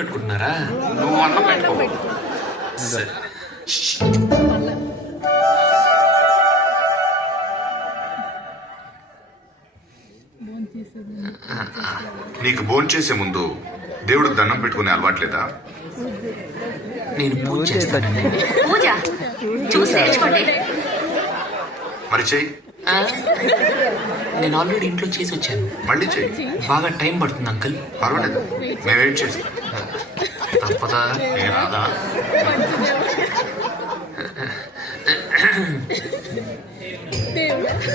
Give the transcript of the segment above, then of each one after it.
పెట్టుకుంటున్నారా? నువ్వు అన్నం పెట్టుకో. సరే. నీకు భోంచేసే ముందు దేవుడికి దండం పెట్టుకునే అలవాట్లేదా? నేను పూజ చేస్తానండి. పూజ చూసి నేర్చుకోండి. మరి చెయ్యి. నేను ఆల్రెడీ ఇంట్లో చేసి వచ్చాను. మళ్ళీ చెయ్యి. బాగా టైం పడుతుంది అంకుల్. పర్వాలేదు, మేము వెయిట్ చేస్తాం. తప్పదా? ఏ రాదా?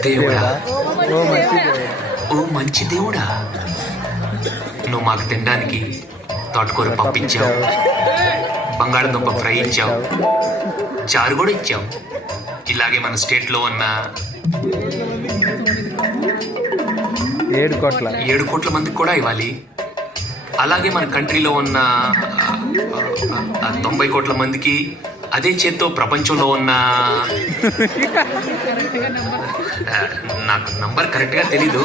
దేవుడా, ఓ మంచి దేవుడా, నువ్వు మాకు తినడానికి తోటకూర పప్పు ఇచ్చావు, బంగాళదుంప ఫ్రై ఇచ్చావు, చారు కూడా ఇచ్చావు. ఇలాగే మన స్టేట్ లో ఉన్న 7 కోట్ల మందికి కూడా ఇవ్వాలి. అలాగే మన కంట్రీలో ఉన్న 90 కోట్ల మందికి, అదే చేత్తో ప్రపంచంలో ఉన్న నాకు నంబర్ కరెక్ట్ గా తెలీదు,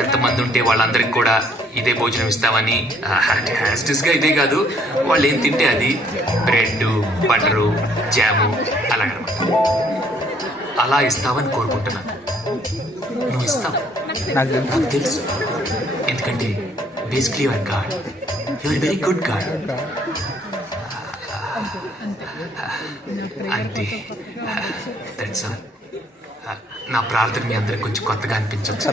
ఎంతమంది ఉంటే వాళ్ళందరికి కూడా ఇదే భోజనం ఇస్తామని. గా ఇదే కాదు, వాళ్ళు ఏం తింటే అది, బ్రెడ్, బటరు, జాము అలాగనమాట. అలా ఇస్తావని కోరుకుంటున్నాను. నువ్వు ఇస్తావు నాకు తెలుసు, ఎందుకంటే basically your God, your very good God. అంతే, దట్స్ ఆల్. నా ప్రార్థన మీ అందరికి కొంచెం కొత్తగా అనిపించవచ్చు.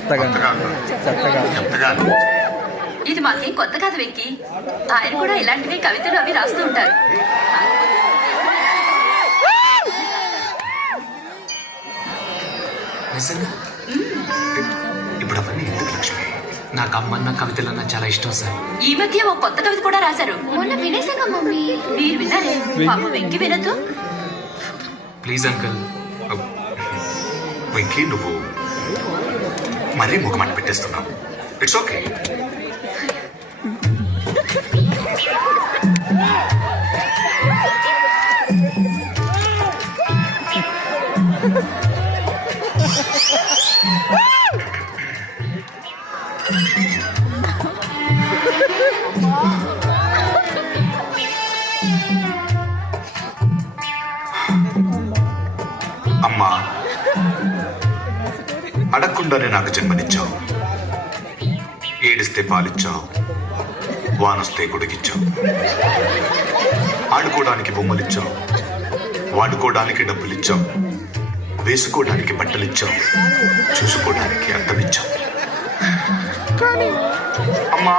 ఇది మాకేం కొత్త కాదు వెంకీ. ఆయన కూడా ఇలాంటివి కవితలు అవి రాస్తూ ఉంటారు. నిజంగా? ఇప్పుడు అవన్నీ ఎందుకు లక్ష్మి? నాకు అమ్మన్న కవితలన్నా చాలా ఇష్టం సార్. ఈ మధ్య ఓ కొత్త కవిత కూడా రాశారు. మొన్న వినేసాగా మమ్మీ. మీరు విన్నారే? పాప వెంకీ వినద్దు. Please uncle. వెంకీ, నువ్వు మరీ ముఖమాట పెట్టేస్తున్నావు. It's okay. అమ్మా, అడగకుండానే నాకు జన్మనిచ్చావు. ఏడిస్తే పాలిచ్చావు, వానొస్తే గుడికిచ్చావు, ఆడుకోవడానికి బొమ్మలిచ్చావు, వాడుకోవడానికి డబ్బులిచ్చావు, వేసుకోవడానికి బట్టలిచ్చావు, చూసుకోవడానికి అర్థమిచ్చావు. అమ్మా,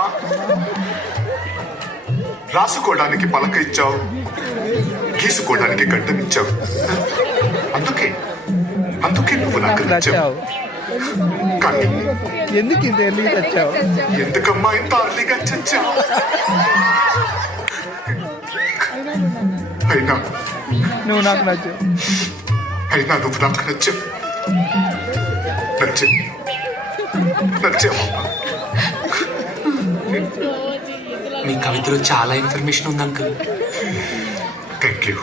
రాసుకోవడానికి పలక ఇచ్చావు, గీసుకోవడానికి గడ్డమిచ్చావు. అందుకే నువ్వు నాకు నచ్చావు. కానీ ఎందుకమ్మా ఇంత అర్లీగా చచ్చావు? అయినా నువ్వు నాకు నచ్చావు. నువ్వు నాకు నచ్చావమ్మా. మీ కవితలో చాలా ఇన్ఫర్మేషన్ ఉంది అంకుల్. Thank you.